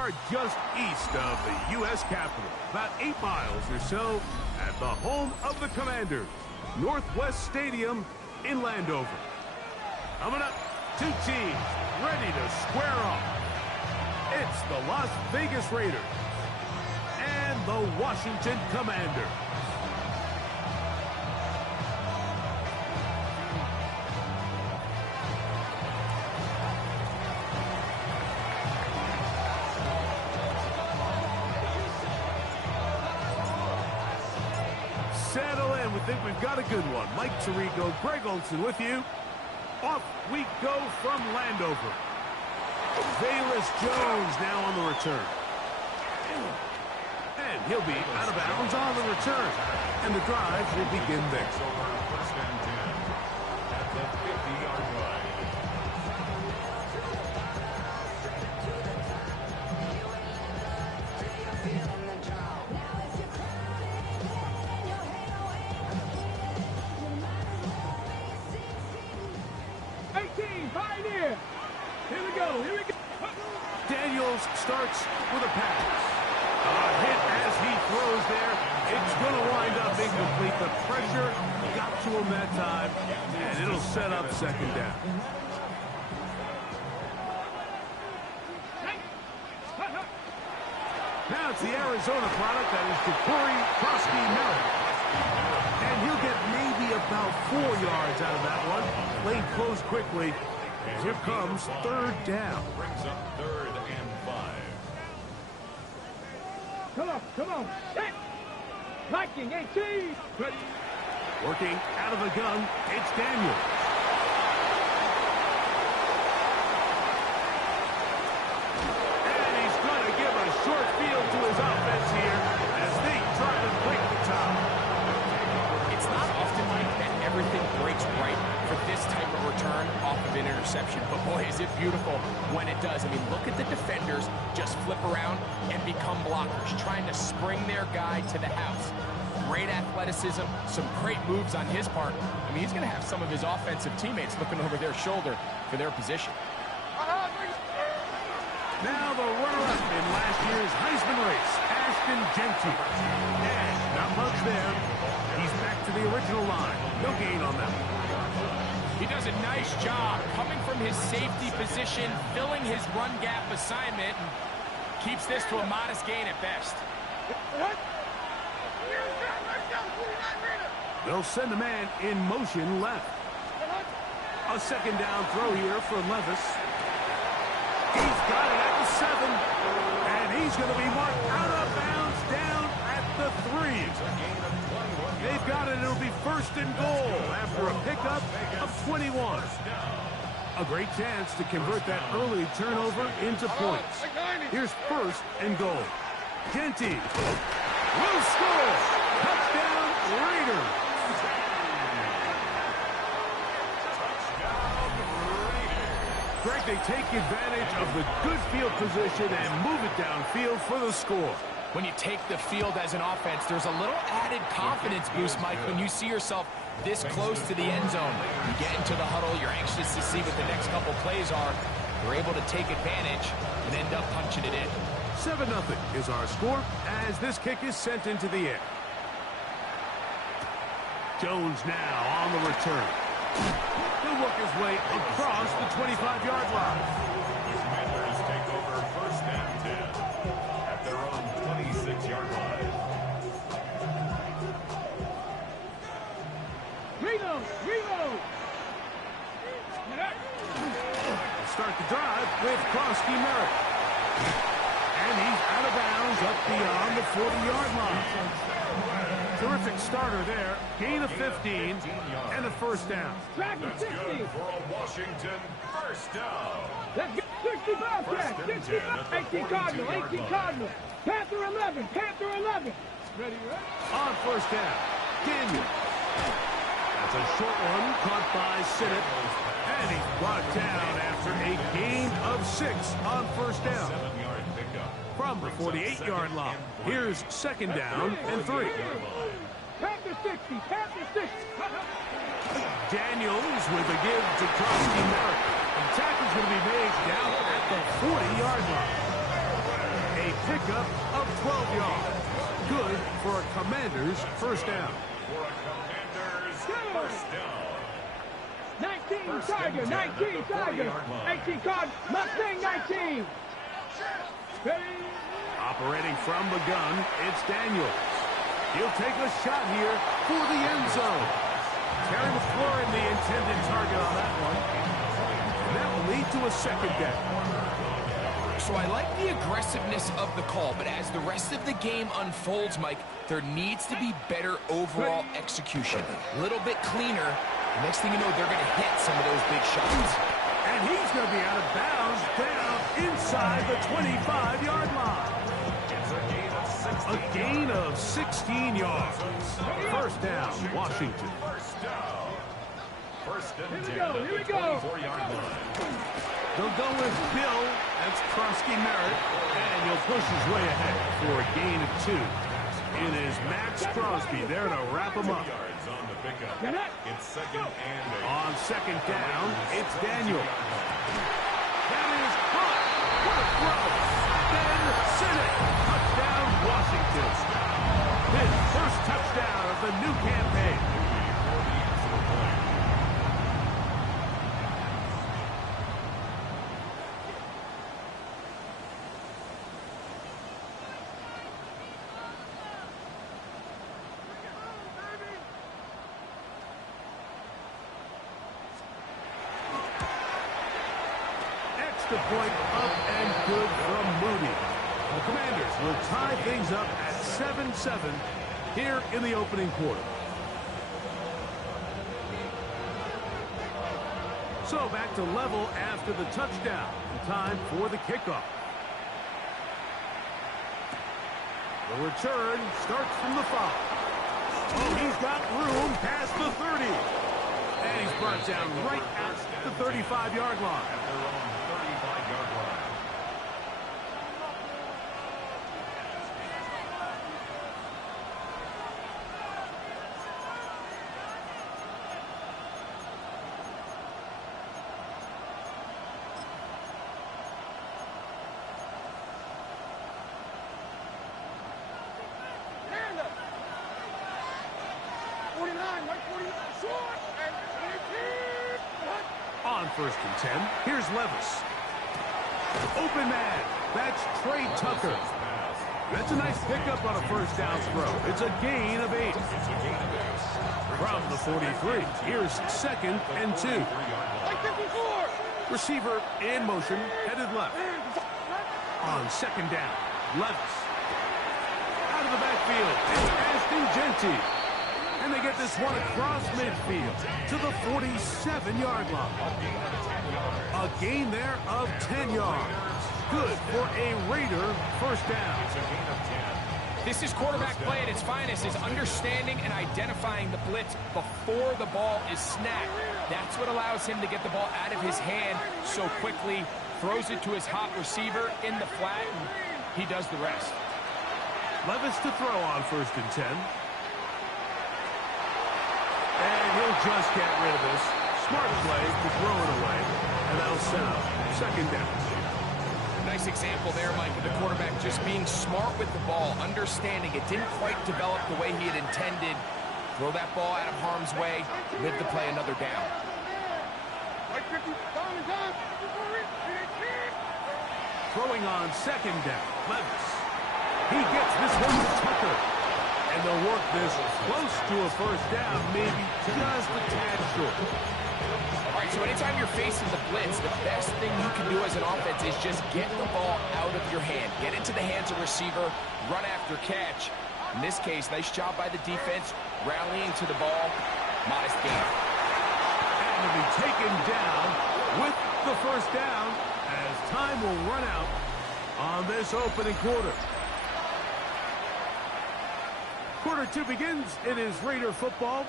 are just east of the U.S. Capitol, about 8 miles or so, at the home of the Commanders, Northwest Stadium in Landover. Coming up, 2 teams ready to square off. It's the Las Vegas Raiders and the Washington Commanders. Settle in. We think we've got a good one. Mike Tirico, Greg Olson with you. Off we go from Landover. Velus Jones now on the return. And he'll be out of bounds on the return. And the drive will begin there. First and 10 at the 50-yard line. Daniels starts with a pass. A hit as he throws there. It's going to wind up incomplete. The pressure got to him that time, and it'll set up second down. Now it's the Arizona product, that is Ja'Cory Krosky-Merritt. And he'll get maybe about 4 yards out of that one. Played close quickly. Here comes third down. Brings up 3rd and 5. Come on. Set. Liking 18. Working out of the gun, it's Daniels. And he's going to give a short field to his offense here as they try to break the top. It's not often like that everything breaks right for this type of return off of an interception, but boy, is it beautiful when it does. I mean, look at the defenders just flip around and become blockers, trying to spring their guy to the house. Great athleticism, some great moves on his part. I mean, he's going to have some of his offensive teammates looking over their shoulder for their position. Now the runner-up in last year's Heisman race, Ashton Jeanty. And not much there. He's back to the original line. No gain on that one. He does a nice job coming from his safety position, filling his run gap assignment, and keeps this to a modest gain at best. They'll send a man in motion left. A second down throw here for Levis. He's got it at the 7. And he's going to be marked out of bounds down at the 3. They've got it. It'll be 1st and goal after a pickup of 21. A great chance to convert that early turnover into points. Here's 1st and goal. Jeanty will score. Touchdown, Raiders. Greg, they take advantage of the good field position and move it downfield for the score. When you take the field as an offense, there's a little added confidence boost, Mike, when you see yourself this close to the end zone. You get into the huddle, you're anxious to see what the next couple plays are. You're able to take advantage and end up punching it in. 7-0 is our score as this kick is sent into the air. Jones now on the return. He'll work his way across the 25-yard line. Commanders take over 1st and 10 at their own 26-yard line. Reload. Start the drive with Krosky-Merritt. And he's out of bounds up beyond the 40-yard line. Terrific starter there. Gain of 15 and a 1st down. Tracking That's 60. good for a Washington 1st down. Let's get 65 track. 65. 18 Cardinal. Panther 11. Ready? On 1st down, Daniel. That's a short one caught by Sinnott. And he's brought down after a gain of 6 on 1st down. 7-yard pickup. From the 48-yard line. Here's 2nd down and 3. Panther 60. Daniels with a give to Krosky-Merritt. The tackle's going to be made down at the 40-yard line. pickup of 12 yards. Good for a Commanders first down. For a Commanders first down. 19 Tiger, 19 Tiger, 18 Card, Mustang 19. Ready? Operating from the gun, it's Daniels. He'll take a shot here for the end zone. Terry McLaurin, the intended target on that one. And that will lead to a second down. So I like the aggressiveness of the call, but as the rest of the game unfolds, Mike, there needs to be better overall execution. A little bit cleaner. Next thing you know, they're going to hit some of those big shots. And he's going to be out of bounds down inside the 25-yard line. A gain of 16 yards. First down, Washington. First and 10 Here we go. 24-yard line. They'll go with Bill. That's Krusky Merritt. And he'll push his way ahead for a gain of 2. It is Max Crosby there to wrap him up. Yards on the pickup. Get it. It's second and 8. On second down, it's Daniel. That is caught. What a throw. Ben Sinnott. Touchdown, Washington. His first touchdown of the new campaign. Extra point up and good from Moody. The Commanders will tie things up at 7-7 here in the opening quarter. So back to level after the touchdown. Time for the kickoff. The return starts from the 5. Oh, he's got room past the 30. And he's brought down right at the 35-yard line. At their own 35-yard line. On first and 10, here's Levis. Open man. That's Trey Tucker. That's a nice pickup on a first down throw. It's a gain of 8. From the 43, here's second and 2. Receiver in motion, headed left. On second down, Levis. Out of the backfield, it's Ashton Jeanty. And they get this one across midfield to the 47-yard line. A gain there of 10 yards. Good for a Raider first down. This is quarterback play at its finest, is understanding and identifying the blitz before the ball is snapped. That's what allows him to get the ball out of his hand so quickly, throws it to his hot receiver in the flat, and he does the rest. Levis to throw on first and 10. And he'll just get rid of this. Smart play to throw it away. And that'll set up second down. Nice example there, Mike, of the quarterback just being smart with the ball, understanding it didn't quite develop the way he had intended. Throw that ball out of harm's way, live to play another down. Throwing on second down, Levis. He gets this one to Tucker. And they'll work this close to a first down, maybe just a tad short. All right, so anytime you're facing the blitz, the best thing you can do as an offense is just get the ball out of your hand. Get into the hands of receiver, run after catch. In this case, nice job by the defense, rallying to the ball. Modest gain. And to be taken down with the first down as time will run out on this opening quarter. Quarter 2 begins. It is Raider football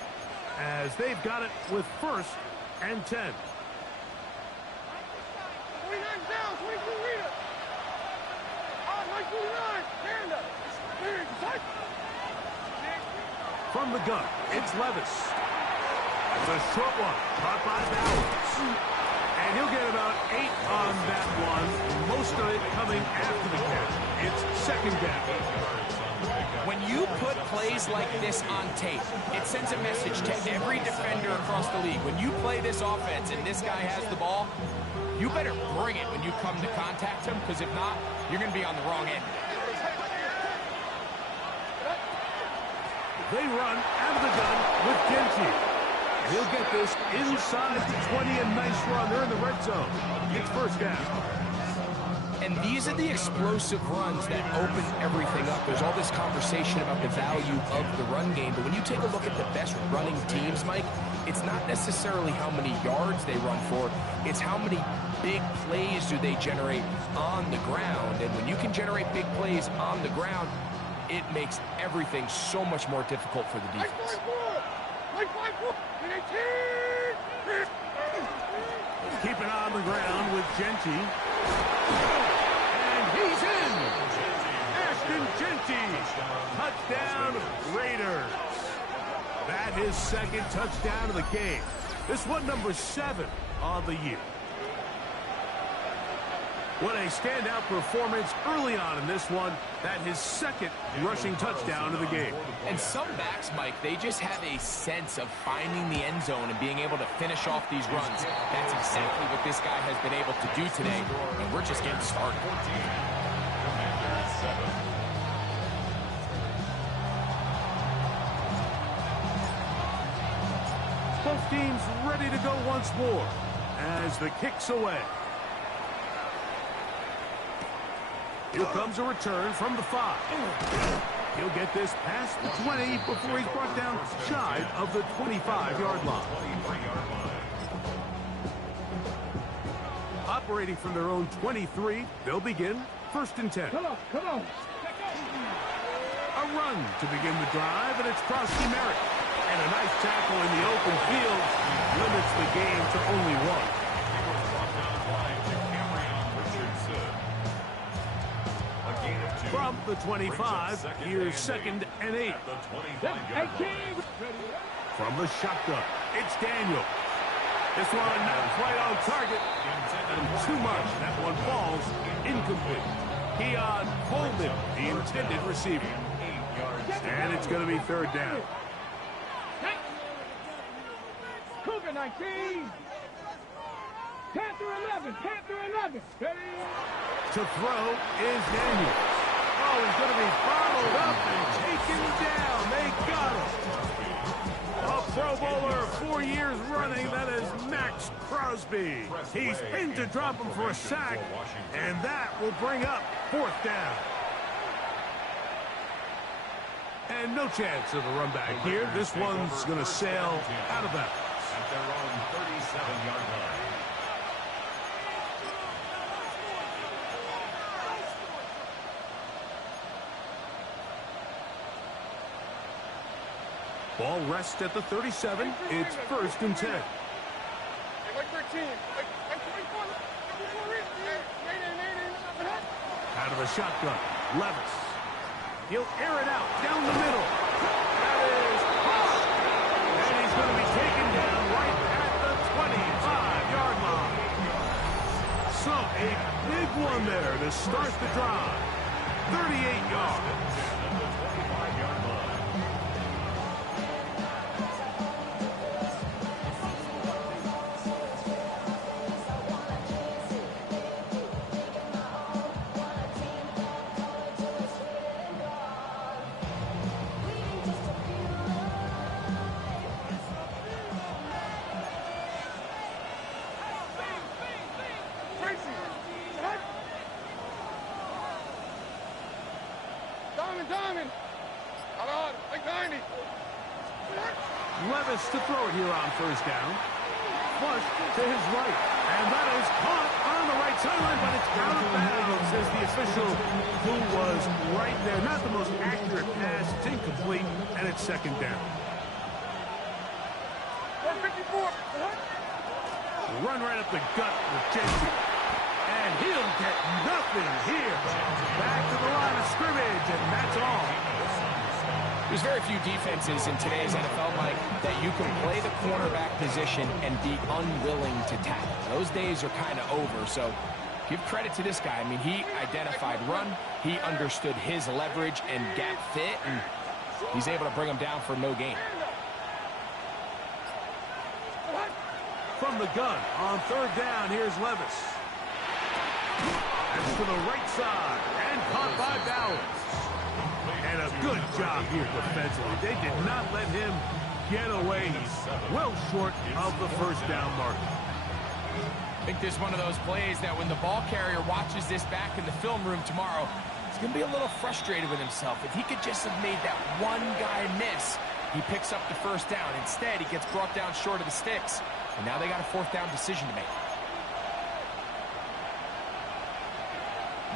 as they've got it with first and 10. 29 down, 22 Raider. Oh, 29, Panda. From the gun, it's Levis. It's a short one, caught by Bowers. And And he'll get about 8 on that one. Most of it coming after the catch. It's second down. When you put plays like this on tape, it sends a message to every defender across the league. When you play this offense and this guy has the ball, you better bring it when you come to contact him, because if not, you're going to be on the wrong end. They run out of the gun with Genty. He'll get this inside the 20, a nice run. They're in the red zone. It's first down. And these are the explosive runs that open everything up. There's all this conversation about the value of the run game, but when you take a look at the best running teams, Mike, it's not necessarily how many yards they run for, it's how many big plays do they generate on the ground. And when you can generate big plays on the ground, it makes everything so much more difficult for the defense. Keep it on the ground with Genty. And he's in! Ashton Genty! Touchdown, Raiders. That is second touchdown of the game. This one number 7 on the year. What a standout performance early on in this one. That his second rushing touchdown of the game. And some backs, Mike, they just have a sense of finding the end zone and being able to finish off these runs. That's exactly what this guy has been able to do today, and we're just getting started. Both teams ready to go once more as the kick's away. Here comes a return from the 5. He'll get this past the 20 before he's brought down shy of the 25-yard line. Operating from their own 23, they'll begin first and 10. Come on, come on. A run to begin the drive, and it's Krosky Merritt. And a nice tackle in the open field limits the game to only 1. From the 25, here's second and 8. From the shotgun, it's Daniel. This one not quite on target. And too much. That one falls incomplete. Keon Coleman, the intended receiver. And it's going to be third down. Cougar 19. Panther 11. Panther 11. To throw is Daniel. Oh, he's going to be followed up and taken down. They got him. A Pro Bowler 4 years running. That is Max Crosby. He's in to drop him for a sack, and that will bring up fourth down. And no chance of a run back here. This one's going to sail out of bounds. At their own 37-yard line. Ball rests at the 37. It's first and 10. Out of the shotgun, Levis. He'll air it out down the middle. That is caught. And he's going to be taken down right at the 25-yard line. So a big one there to start the drive. 38 yards. Levis to throw it here on first down. Flush to his right. And that is caught on the right sideline, but it's out of bounds, says the official who was right there. Not the most accurate pass. It's incomplete, and it's second down. 154. Run right up the gut with Genty. And he'll get nothing here. Back to the line of scrimmage, and that's all. There's very few defenses in today's NFL, Mike, that you can play the cornerback position and be unwilling to tackle. Those days are kind of over, so give credit to this guy. I mean, he identified run, he understood his leverage and gap fit, and he's able to bring him down for no gain. From the gun on third down, here's Levis. That's to the right side and caught by Bowers. And a good job here defensively. They did not let him get away. He's well short of the first down mark. I think this is one of those plays that when the ball carrier watches this back in the film room tomorrow, he's going to be a little frustrated with himself. If he could just have made that one guy miss, he picks up the first down. Instead, he gets brought down short of the sticks. And now they got a fourth down decision to make.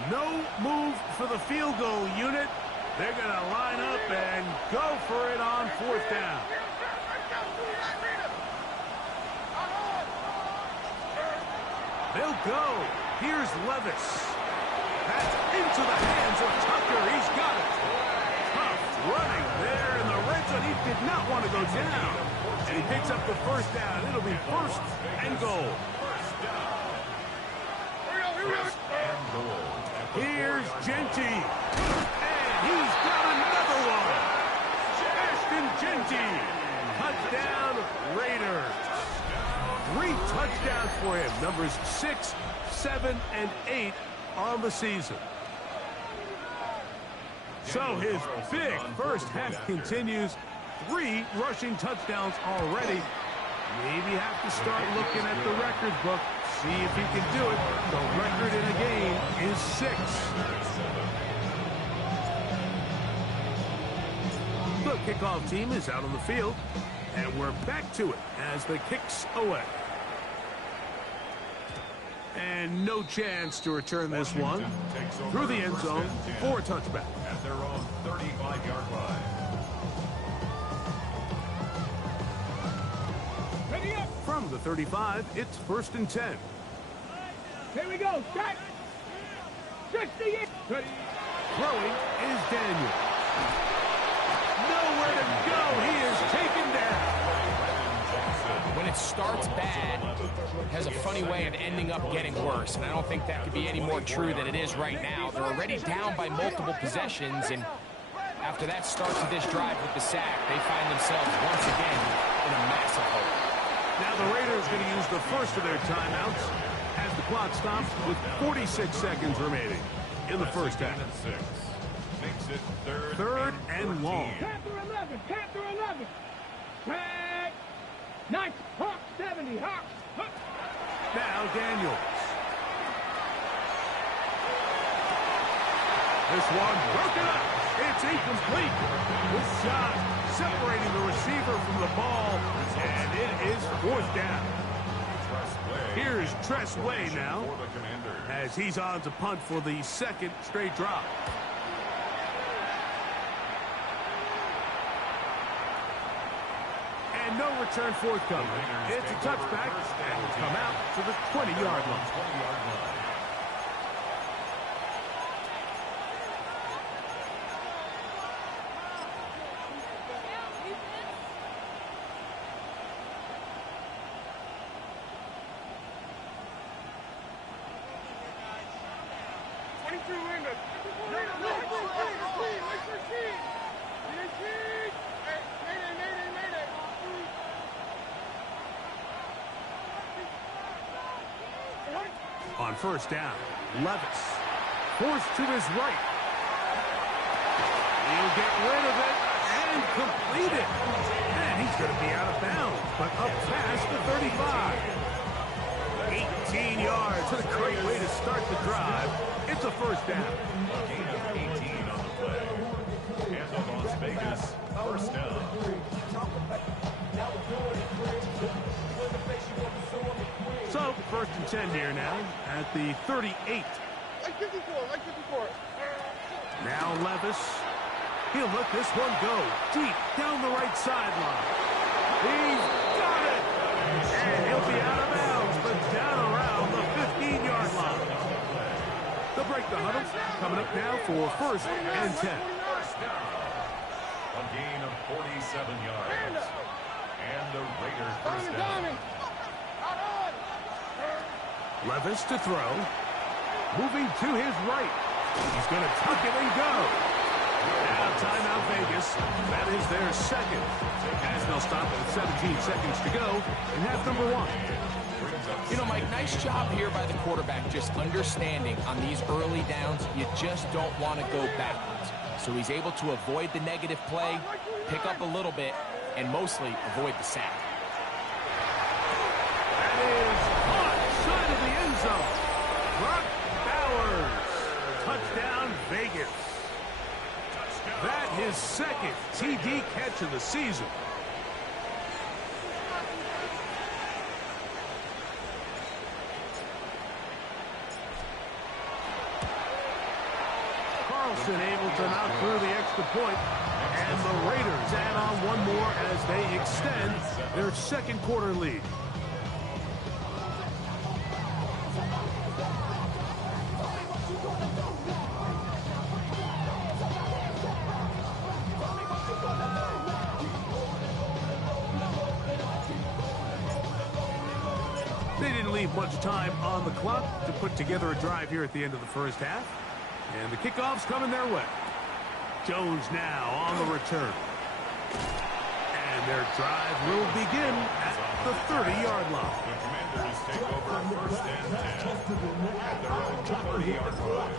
No move for the field goal unit. They're going to line up and go for it on fourth down. They'll go. Here's Levis. That's into the hands of Tucker. He's got it. Tough running there in the red zone. He did not want to go down. And he picks up the first down. It'll be first and goal. Here's Genty. And he's got another one. Ashton Genty. Touchdown, Raiders. 3 touchdowns for him. Numbers 6, 7, and 8 on the season. So his big first half continues. 3 rushing touchdowns already. Maybe have to start looking at the record book. See if he can do it. The record in a game is 6. The kickoff team is out on the field. And we're back to it as the kick's away. And no chance to return this one. Through the end zone for a touchback. At their own 35-yard line. From the 35, it's first and 10. Here we go. Set. 68. Throwing is Daniel. Nowhere to go. He is taken down. When it starts bad, it has a funny way of ending up getting worse. And I don't think that could be any more true than it is right now. They're already down by multiple possessions. And after that start to this drive with the sack, they find themselves once again in a massive hole. Now the Raiders going to use the first of their timeouts as the clock stops with 46 seconds remaining in the first half. Makes it Third and long. Panther 11. Panther 11. Tag. Nice. Hawk 70. Hawk. Now Daniels. This one broken up. It's incomplete. Good shot. Separating the receiver from the ball, and it is fourth down. Here's Tress Way now, as he's on to punt for the second straight drop. And no return forthcoming. It's a touchback, and will come out to the 20-yard line. On first down, Levis forced to his right. He'll get rid of it and complete it. And he's going to be out of bounds, but up past the 35. 18 yards. What a great way to start the drive. It's a first down. Gain of 18 on the play. Hands of Las Vegas. First down. So, first and 10 here now at the 38. Like 54. Like 54. Now Levis. He'll let this one go deep down the right sideline. He's got it! And he'll be out of bounds, but down around the 15-yard line. They'll break the huddle. Coming up now for first and 10. gain of 47 yards. And the Raiders first down. Levis to throw. Moving to his right. He's going to tuck it and go. Now timeout Vegas. That is their second. As they'll stop with 17 seconds to go in half number 1. You know, Mike, nice job here by the quarterback, just understanding on these early downs, you just don't want to go backwards. So he's able to avoid the negative play, pick up a little bit, and mostly avoid the sack. That is on side of the end zone. Brock Bowers. Touchdown, Vegas. That his second TD catch of the season. Carlson able to knock through the extra point, and the Raiders add on one more as they extend their second quarter lead. They didn't leave much time on the clock to put together a drive here at the end of the first half. And the kickoff's coming their way. Jones now on the return. And their drive will begin at the 30-yard line. The Commanders take over first and 10 at their own 30-yard line.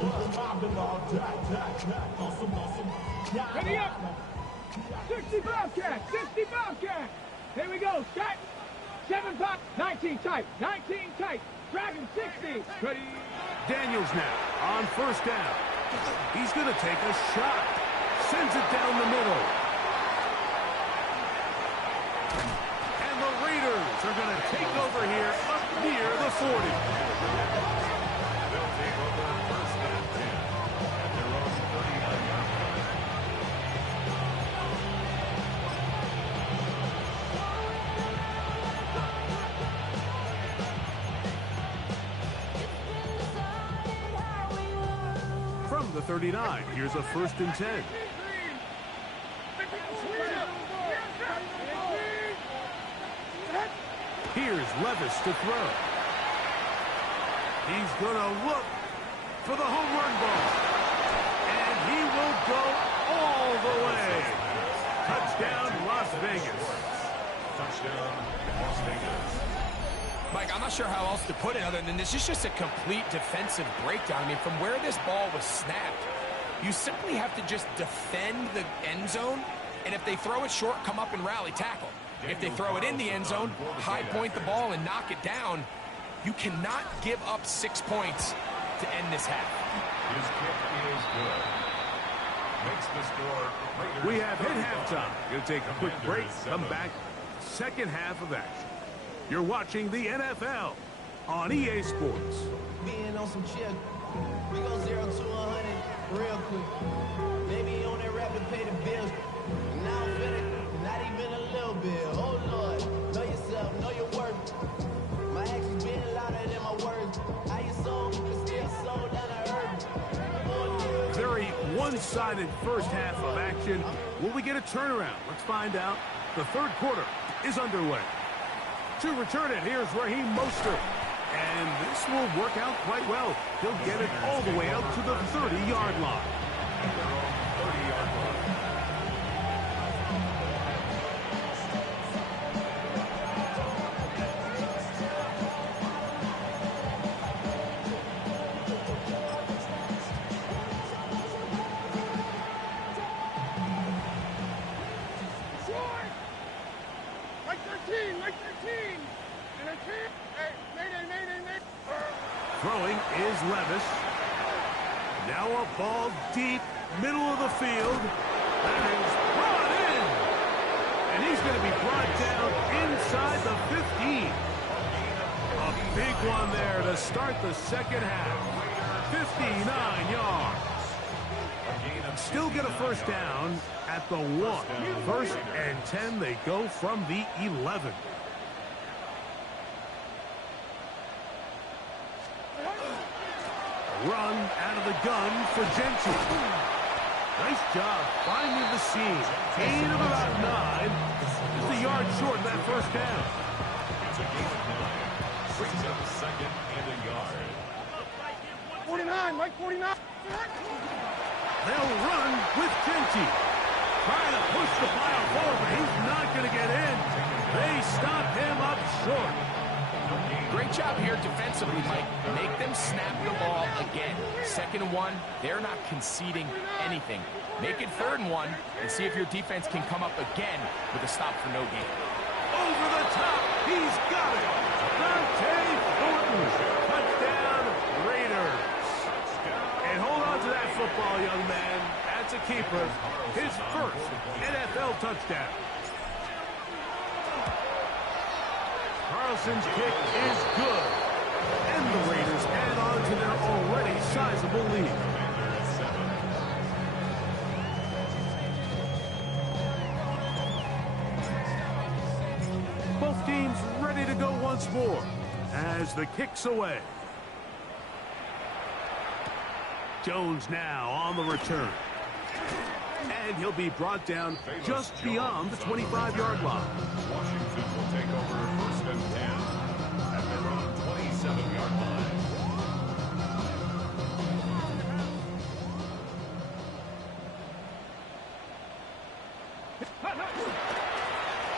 Ready up. 60 Bobcat. 60 Bobcat. Here we go. Set. 7 pop. 19 tight. 19 tight. Dragon 60. Ready. Daniels now on first down. He's going to take a shot. Sends it down the middle. And the Raiders are going to take over here up near the 40. They'll take over first and 10 at their own 39-yard line. From the 39, here's a first and 10. Here's Levis to throw. He's going to look for the home run ball. And he will go all the way. Touchdown, Las Vegas. Touchdown, Las Vegas. Mike, I'm not sure how else to put it other than this is just a complete defensive breakdown. I mean, from where this ball was snapped, you simply have to just defend the end zone, and if they throw it short, come up and rally tackle. If they throw it in the end zone, high point the ball and knock it down. You cannot give up 6 points to end this half. His kick is good. Makes the score. We have hit halftime. Going to take a quick break. Come back. Second half of action. You're watching the NFL on EA Sports. Being on some chill, we go 0 to 100 real quick. Maybe on that rap to pay the bills. And now I'm feeling not even a little bit. Oh Lord, know yourself, know your worth. My actions being louder than my words. How you sold, but still sold down the earth. Very one-sided first half of action. Will we get a turnaround? Let's find out. The third quarter is underway. To return it, here's Raheem Mostert. And this will work out quite well. He'll get it all the way out to the 30-yard line. At their own 30-yard line. Short. Like 13. Like 13. And a 10. Hey, mayday. Throwing is Levis. Now a ball deep, middle of the field. That is brought in. And he's going to be brought down inside the 15. A big one there to start the second half. 59 yards. Still get a first down at the 1. First and 10, they go from the 11. Run out of the gun for Gentry. Nice job finding the seam. gain of about 9. Just a yard short of that first down. It's a gain of 9. Brings up second and a yard. 49, Mike 49. They'll run with Genty. Trying to push the pile forward, but he's not going to get in. They stop him up short. Great job here defensively, Mike. Make them snap the ball again. 2nd and 1, they're not conceding anything. Make it 3rd and 1 and see if your defense can come up again with a stop for no gain. Over the top. He's got it. Dante Thornton. Touchdown, Raiders. And hold on to that football, young man. That's a keeper. His first NFL touchdown. Carlson's kick is good. And the Raiders add on to their already sizable lead. Both teams ready to go once more as the kick's away. Jones now on the return. And he'll be brought down just beyond the 25-yard line. Washington will take over 1st and 10 at their own 27-yard line.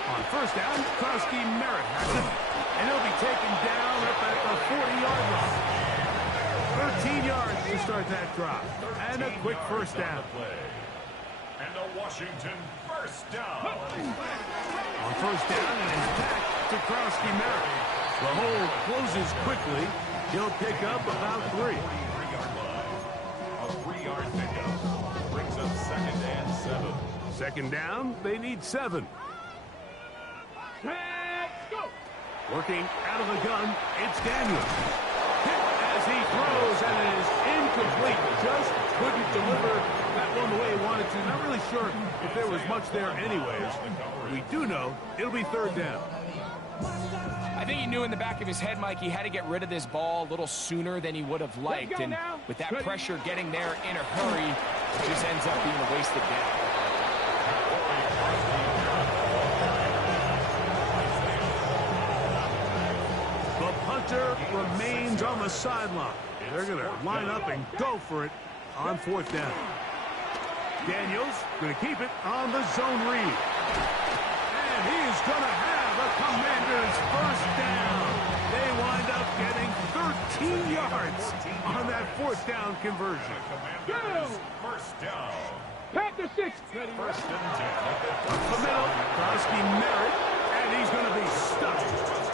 On 1st down, Krosky Merritt has it. And he'll be taken down up at the 40-yard line. 13 yards to start that drive. And a quick 1st down. And a Washington 1st down. On 1st down, and it's back to Krosky Merritt. The hole closes quickly. He'll pick up about 3. 43-yard line. A 3-yard pickup. Brings up 2nd and 7. 2nd down, they need 7. Let's go. Working out of the gun, it's Daniels. Hit as he throws, and it is incomplete. Just couldn't deliver that one the way he wanted to. Not really sure if there was much there anyways. We do know it'll be 3rd down. I think he knew in the back of his head, Mike, he had to get rid of this ball a little sooner than he would have liked. And with that pressure getting there in a hurry, it just ends up being a wasted down. The punter remains on the sideline. They're going to line up and go for it on 4th down. Daniels going to keep it on the zone read. And he's going to have the Commanders' 1st down. They wind up getting 13 yards on that 4th down conversion. Commanders 1st down. Panther 6. 1st and 10. Up the middle, Krosky Merritt, and he's going to be stuck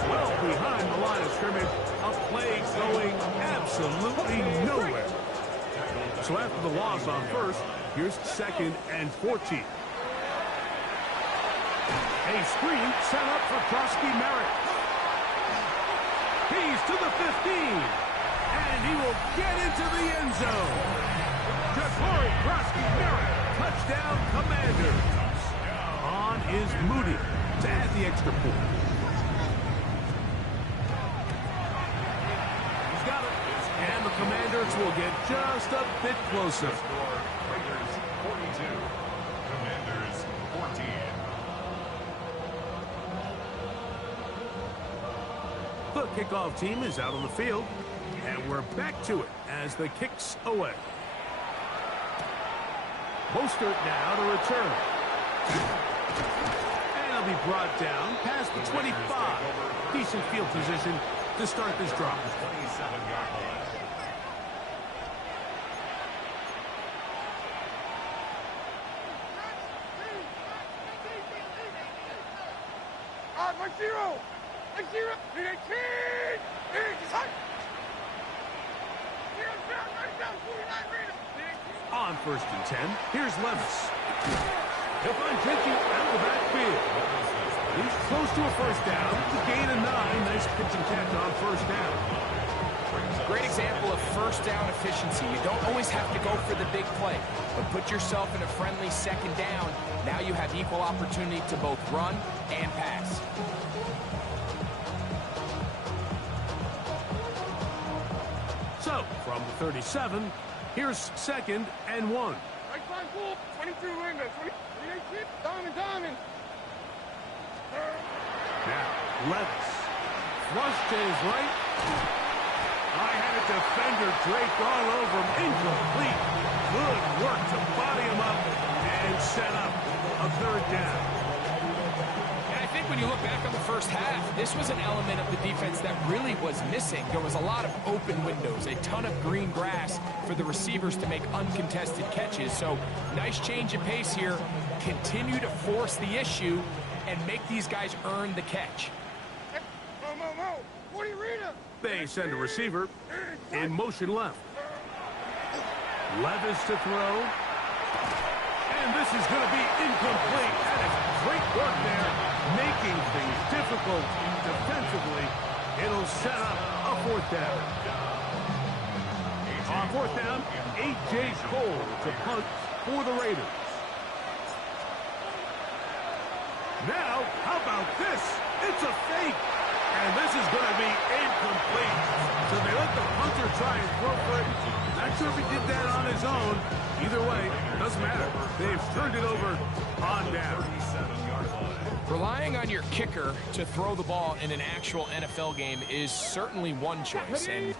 well behind the line of scrimmage. A play going absolutely nowhere. So after the loss on 1st, here's 2nd and 14. A screen set up for Krosky Merritt. He's to the 15. And he will get into the end zone. Ja'Cory Krosky Merritt. Touchdown, Commanders. On is Moody to add the extra point. He's got it. And the Commanders will get just a bit closer. Raiders 42. Commanders 14. The kickoff team is out on the field, and we're back to it as the kick's away. Mostert now to return. And he'll be brought down past the 25. Decent field position to start this drive. 27-yard line. Mike 0. Mike 0. 18. On 1st and 10, here's Levis. He'll find Genty out of the backfield. He's close to a 1st down to gain a 9. Nice pitch and catch on 1st down. Great example of 1st down efficiency. You don't always have to go for the big play, but put yourself in a friendly 2nd down. Now you have equal opportunity to both run and pass. So, from the 37, here's 2nd and 1. Right side full. 22 Linda. 18. Down Levis. Flush to his right. I had a defender draped all over him. Incomplete. Good work to body him up and set up a third down. And I think when you look back on the first half, this was an element of the defense that really was missing. There was a lot of open windows, a ton of green grass for the receivers to make uncontested catches. So nice change of pace here. Continue to force the issue and make these guys earn the catch. What are you reading? They send a receiver in motion left. Levis to throw. And this is going to be incomplete. That is great work there, making things difficult defensively. It'll set up a fourth down. On fourth down, A.J. Cole to punt for the Raiders. Now, how about this? It's a fake. And this is going to be incomplete. So they let the punter try and throw for it. Not sure if he did that on his own. Either way, doesn't matter. They've turned it over on down. Relying on your kicker to throw the ball in an actual NFL game is certainly one choice. And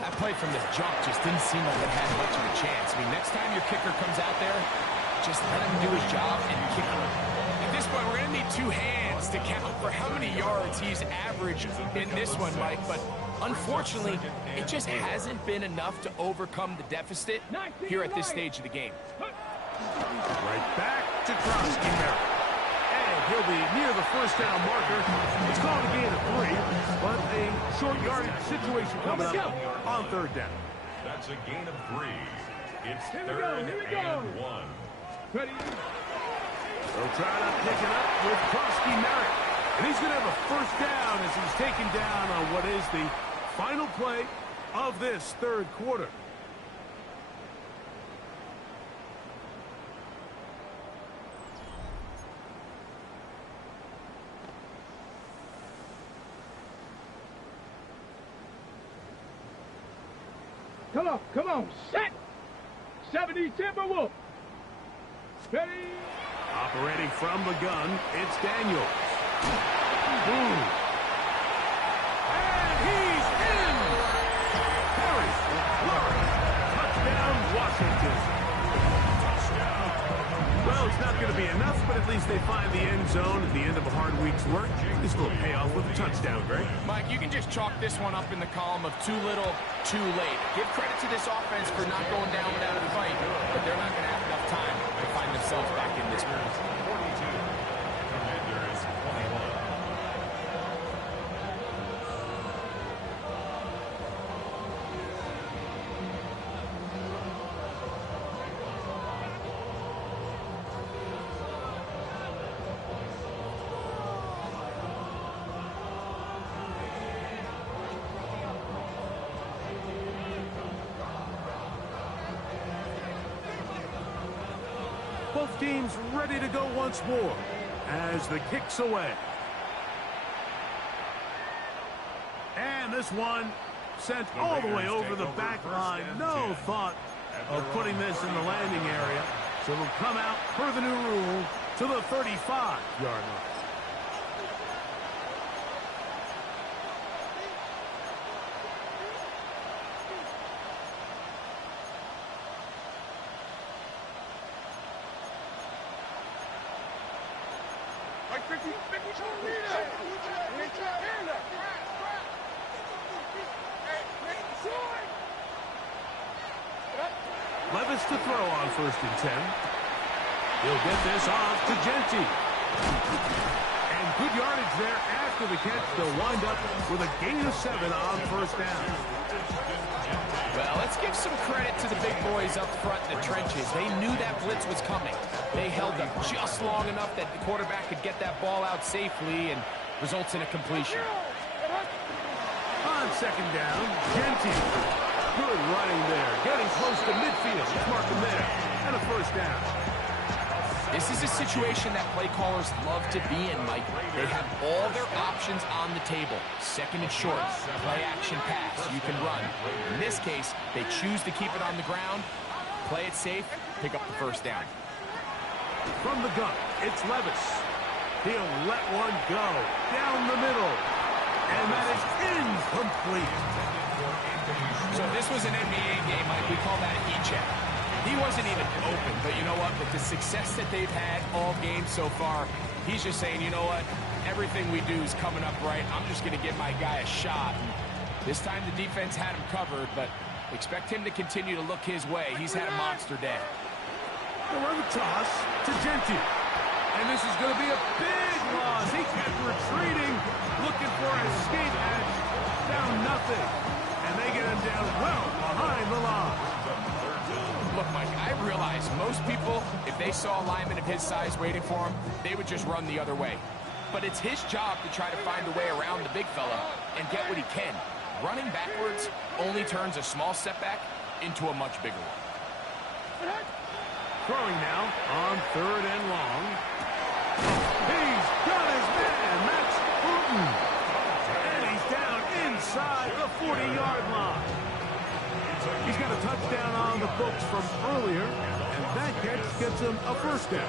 that play from the jump just didn't seem like it had much of a chance. I mean, next time your kicker comes out there, just let him do his job and kick it. At this point, we're going to need two hands to count for how many yards he's averaged in this one, Mike. But unfortunately, it just hasn't been enough to overcome the deficit here at this stage of the game. Right back to Krosky Merritt. And he'll be near the first down marker. It's called a gain of 3, but a short yardage situation coming up on third down. That's a gain of 3. It's Here we third go, here we go. and 1. Ready? They'll try to pick it up with Krosky Merritt. And he's going to have a first down as he's taken down on what is the final play of this third quarter. Come on, set! 70 Timberwolf. Ready? Operating from the gun, it's Daniels. Boom. And he's in! Harris, Flurry, touchdown, Washington. Touchdown. Well, it's not going to be enough, but at least they find the end zone at the end of a hard week's work. This will pay off with a touchdown, Greg. Mike, you can just chalk this one up in the column of too little, too late. Give credit to this offense for not going down without a fight, but they're not going to have enough time to find themselves back in this one. 42. Commanders 21. Both teams ready to go once more as the kick's away. And this one sent all the way over the back line. No thought of putting this in the landing area. So it'll come out per the new rule to the 35-yard line. Levis to throw on 1st and 10. He'll get this off to Genty. And good yardage there after the catch. They'll wind up with a gain of 7 on 1st down. Well, let's give some credit to the big boys up front in the trenches. They knew that blitz was coming. They held up just long enough that the quarterback could get that ball out safely and results in a completion. On 2nd down, Genty. Good running there. Getting close to midfield. He's marking there. And a 1st down. This is a situation that play callers love to be in, Mike. They have all their options on the table. 2nd and short, play action pass, you can run. In this case, they choose to keep it on the ground, play it safe, pick up the 1st down. From the gun, it's Levis. He'll let one go down the middle. And that is incomplete. So this was an NBA game, Mike. We call that a heat check. He wasn't even open, but you know what? With the success that they've had all game so far, he's just saying, you know what? Everything we do is coming up right. I'm just going to give my guy a shot. And this time the defense had him covered, but expect him to continue to look his way. He's had a monster day. They'll run the toss to Gentry. And this is going to be a big loss. He kept retreating, looking for an escape hatch. Down nothing. And they get him down well behind the line. Look, Mike, I realize most people, if they saw a lineman of his size waiting for him, they would just run the other way. But it's his job to try to find a way around the big fella and get what he can. Running backwards only turns a small setback into a much bigger one. Throwing now on 3rd and long. He's got his man, Max Fulton. And he's down inside the 40-yard line. He's got a touchdown on the books from earlier, and that catch gets him a first down.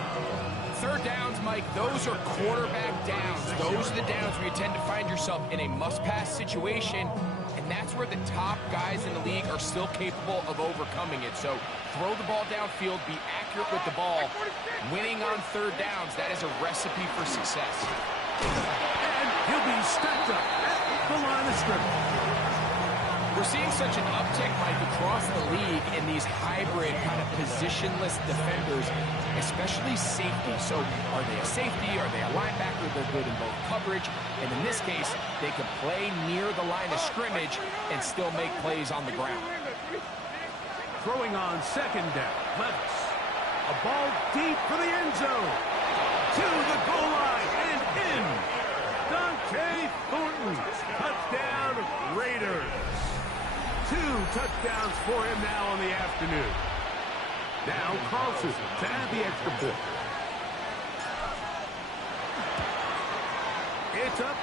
3rd downs, Mike, those are quarterback downs. Those are the downs where you tend to find yourself in a must-pass situation, and that's where the top guys in the league are still capable of overcoming it. So throw the ball downfield, be accurate with the ball. Winning on 3rd downs, that is a recipe for success. And he'll be stepped up at the line of scrimmage. We're seeing such an uptick, Mike, across the league in these hybrid kind of positionless defenders, especially safety. So are they a safety? Are they a linebacker? They're good in both coverage. And in this case, they can play near the line of scrimmage and still make plays on the ground. Throwing on 2nd down, Levis. A ball deep for the end zone. To the goal line and in. Dante Thornton. Touchdown, Raiders. 2 touchdowns for him now on the afternoon. Now Carlson to add the extra point. It's up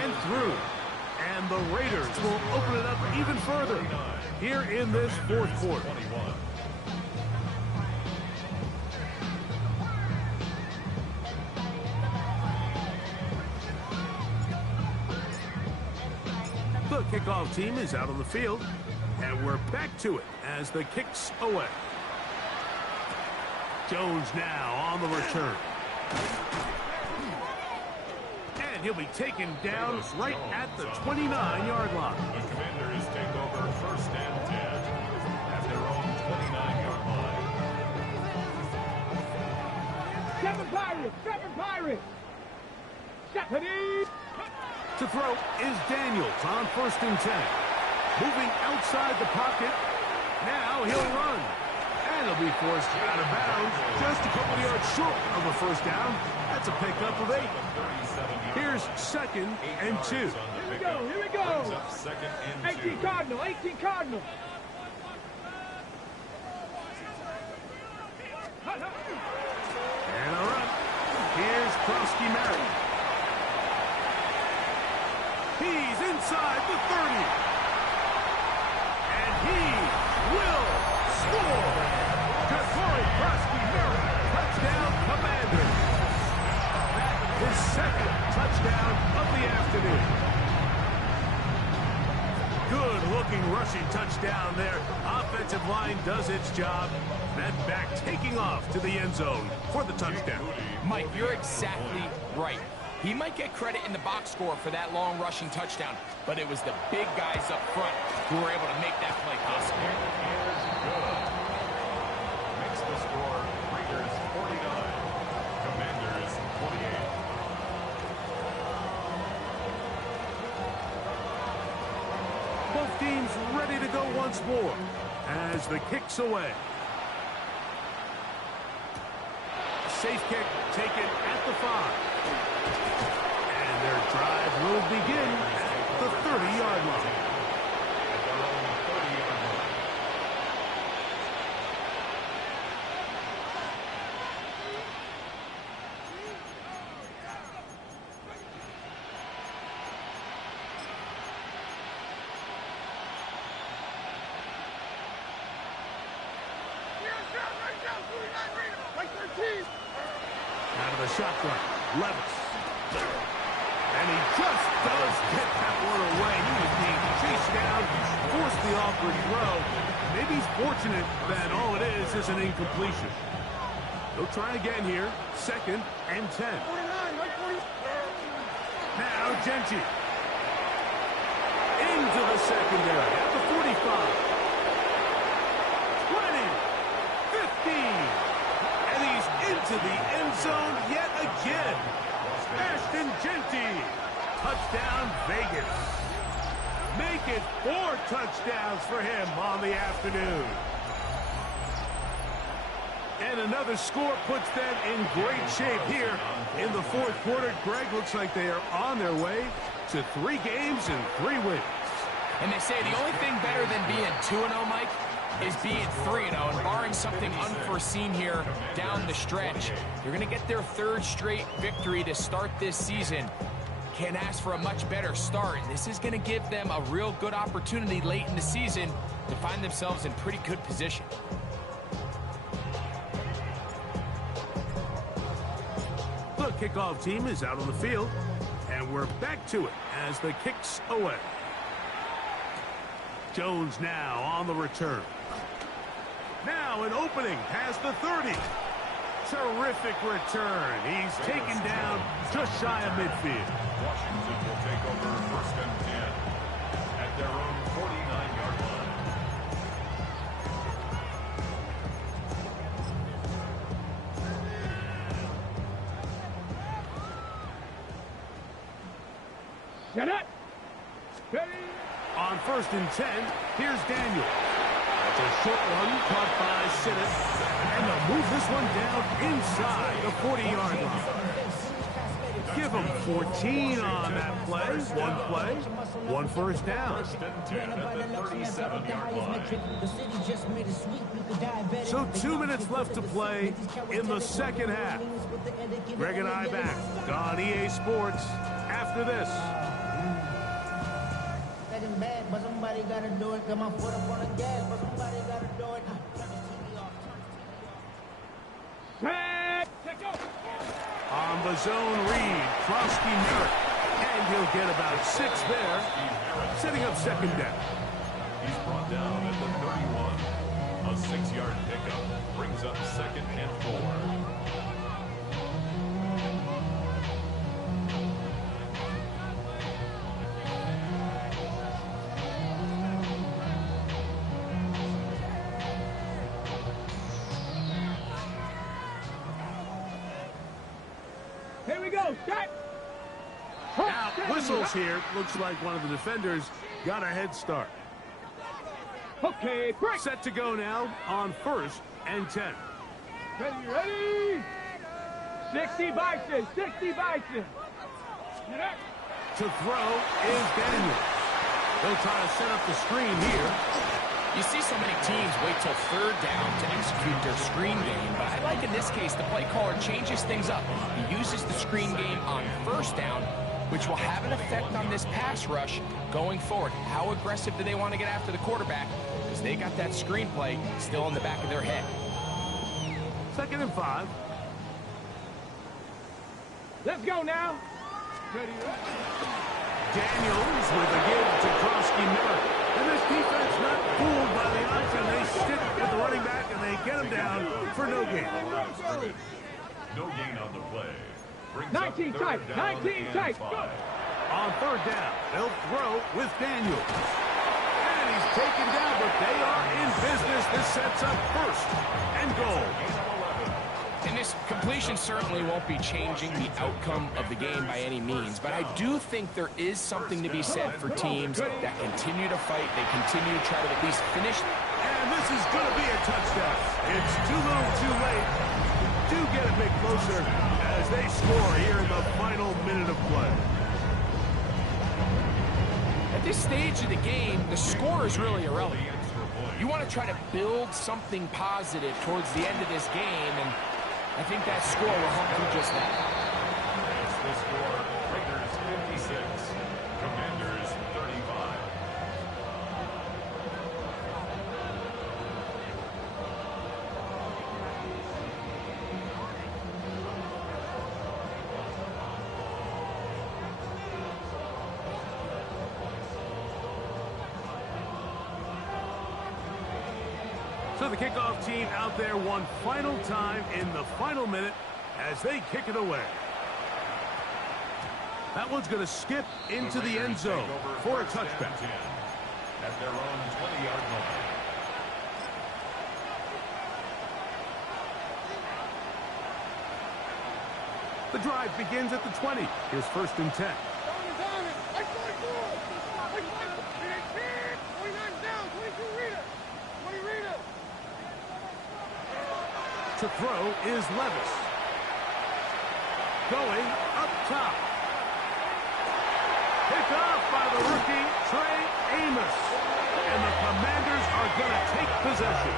and through. And the Raiders will open it up even further here in this 4th quarter. The kickoff team is out on the field, and we're back to it as the kick's away. Jones now on the return. And he'll be taken down right at the 29-yard line. The Commanders take over 1st and 10 at their own 29-yard line. 7 Pirates! 7 Pirates! Stephanie! To throw is Daniels on 1st and 10. Moving outside the pocket. Now he'll run. And he'll be forced out of bounds just a couple of yards short of a first down. That's a pickup of 8. Here's 2nd and 2. Here we go, here we go. 2nd and 2. 18 Cardinal, 18 Cardinal. And a run. Here's Krosky Merritt. He's inside the 30. And he will score. Corey Krosky Merritt, touchdown Commanders. His 2nd touchdown of the afternoon. Good-looking rushing touchdown there. Offensive line does its job. That back taking off to the end zone for the touchdown. Mike, you're exactly right. He might get credit in the box score for that long rushing touchdown, but it was the big guys up front who were able to make that play possible. Makes the score Raiders 49, Commanders 28. Both teams ready to go once more as the kick's away. Safe kick taken at the 5. And their drive will begin at the 30-yard line. At their own 30-yard line. Out of the shotgun. Levis. And he just does get that one away. He was being chased down, forced the awkward throw. Maybe he's fortunate that all it is an incompletion. They'll try again here. 2nd and 10. Now Genty. Into the secondary at the 45. 20. 15. And he's into the end zone yet again. Ashton Genty. Touchdown Vegas. Make it 4 touchdowns for him on the afternoon. And another score puts them in great shape here in the 4th quarter. Greg, looks like they are on their way to 3 games and 3 wins. And they say the only thing better than being 2-0, Mike, is being 3-0. And barring something unforeseen here down the stretch, they're going to get their 3rd straight victory to start this season. Can't ask for a much better start. This is going to give them a real good opportunity late in the season to find themselves in pretty good position. The kickoff team is out on the field, and we're back to it as the kick's away. Jones now on the return. Now an opening past the 30. Terrific return. He's taken down just shy of midfield. Washington will take over 1st and 10 at their own 49-yard line. Set up. Ready. On 1st and 10, here's Daniel. That's a short one caught by Sinnott. And they'll move this one down inside the 40-yard line. Give them 14 on that play. 1 first down. 1st and 10 at the 37-yard line. So 2 minutes left to play in the 2nd half. Greg and I back on EA Sports after this. Bad, but somebody gotta do it. Got my foot up on the gas, but somebody gotta do it. Turn this TV off. Set. Take off. On the zone read, Krosky Merritt. And he'll get about 6 there, setting up 2nd down. He's brought down at the 31. A 6-yard pickup brings up 2nd and 4. Here we go. Set. Now, whistles here. Looks like one of the defenders got a head start. Okay, break. Set to go now on 1st and 10. Ready. 60 Bison. 60 Bison. Set up. To throw is Daniels. They'll try to set up the screen here. You see so many teams wait till 3rd down to execute their screen game, but I like in this case the play caller changes things up. He uses the screen game on 1st down, which will have an effect on this pass rush going forward. How aggressive do they want to get after the quarterback? Because they got that screenplay still in the back of their head. 2nd and 5. Let's go now. Ready. Daniels with a give to Krosky Merritt. And this defense not fooled by the option. They stick with the running back and they get him down for no gain. No gain on the play. Brings 19 up tight. 3rd down 19 and tight. 5. Go. On 3rd down, they'll throw with Daniels. And he's taken down, but they are in business. This sets up 1st and goal. And this completion certainly won't be changing the outcome of the game by any means, but I do think there is something to be said for teams that continue to fight. They continue to try to at least finish. And this is going to be a touchdown. It's too little too late. Do get a bit closer as they score here in the final minute of play. At this stage of the game, the score is really irrelevant. You want to try to build something positive towards the end of this game, and I think that score will help do just that. That's the score. Raiders 56, Commanders 35. So the kickoff team out there one final time in the final minute as they kick it away. That one's going to skip into the end zone for a touchback. At their own 20-yard line. The drive begins at the 20. Here's 1st and 10. To throw is Levis. Going up top. Picked off by the rookie, Trey Amos. And the Commanders are going to take possession.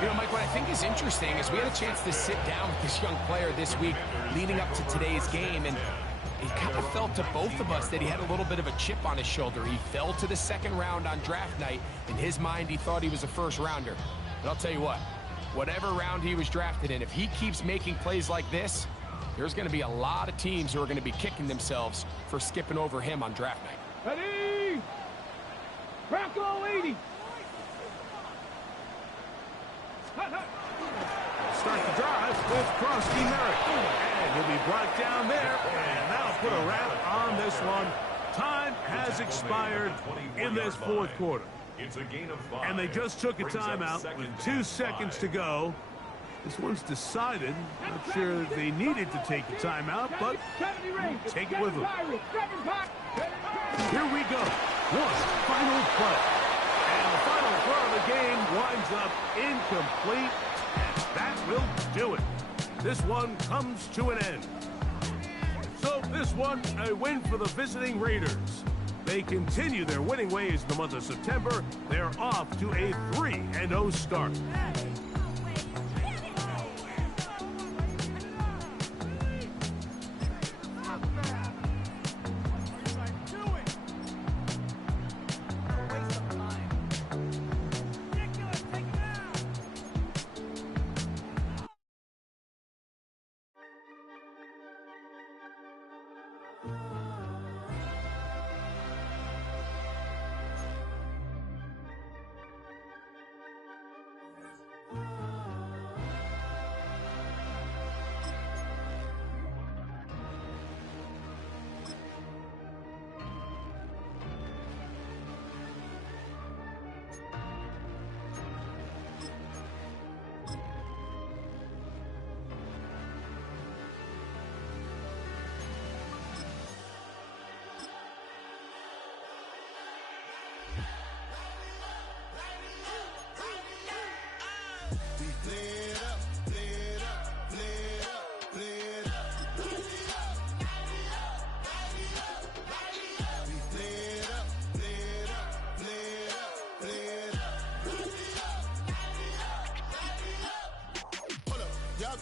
You know, Mike, what I think is interesting is we had a chance to sit down with this young player this week leading up to today's game, and it kind of felt to both of us that he had a little bit of a chip on his shoulder. He fell to the 2nd round on draft night. In his mind, he thought he was a 1st rounder. But I'll tell you what, whatever round he was drafted in, if he keeps making plays like this, there's going to be a lot of teams who are going to be kicking themselves for skipping over him on draft night. Ready? Bronco 80. Start the drive with Krosky Merrick. And he'll be brought down there, and that'll put a wrap on this one. Time has expired in this 4th quarter. It's a gain of 5. And they just took a timeout with 2 seconds to go. This one's decided. Not sure they needed to take the timeout, but take it with them. Here we go. One final play. And the final throw of the game winds up incomplete. And that will do it. This one comes to an end. So this one, a win for the visiting Raiders. They continue their winning ways in the month of September. They're off to a 3-0 start.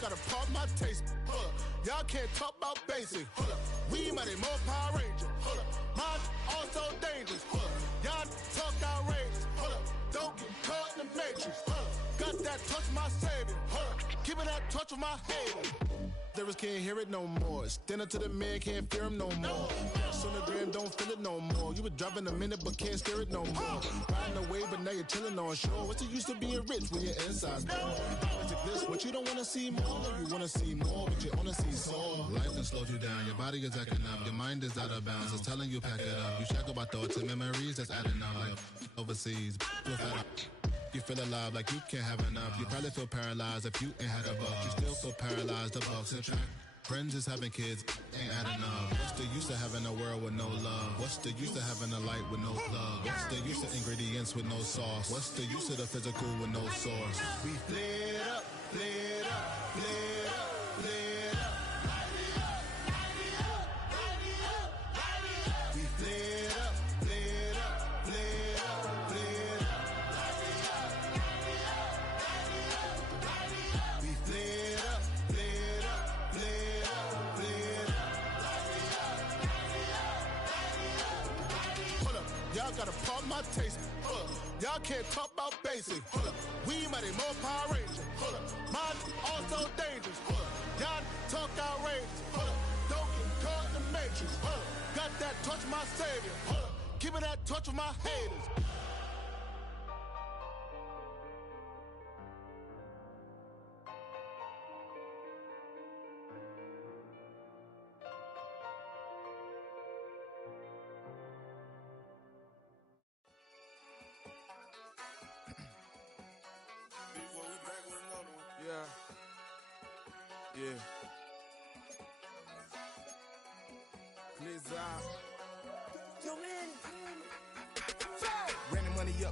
Gotta pop my taste. Y'all can't talk about basic. We mighty more Power Ranger. Mine also dangerous. Y'all talk outrageous. Don't get caught in the matrix. Got that touch my savior. Keeping that touch with my haters. Lyrics can't hear it no more. Stand up to the man, can't fear him no more. Sonogram don't feel it no more. You were driving a minute but can't steer it no more. Riding away but now you're chilling on shore. What's the use of being rich when your inside's poor? This what you don't wanna see more. You wanna see more, but you wanna see sore. Life can slow you down. Your body is acting up. Your mind is out of bounds. It's telling you pack it up. You shackle by thoughts and memories that's adding up. Like overseas, you feel alive like you can't have enough. You probably feel paralyzed if you ain't had a buck. You still feel paralyzed. The bucks and track. Friends is having kids, ain't adding up. What's the use of having a world with no love? What's the use of having a light with no plug? What's the use of ingredients with no sauce? What's the use of the physical with no source? We flared up, flared up, flared up, flared up. We flared up, flared up, flared up, flared up. We flared up, flared up, flared up, flared up. Hold up, y'all gotta pop my taste. Y'all can't talk about basic. We mighty more Power Ranger. Mine also dangerous. Y'all talk outrageous. Don't get caught in the matrix. Got that touch my savior. Keeping that touch with my haters. Yeah. Clears out. Ran the money up,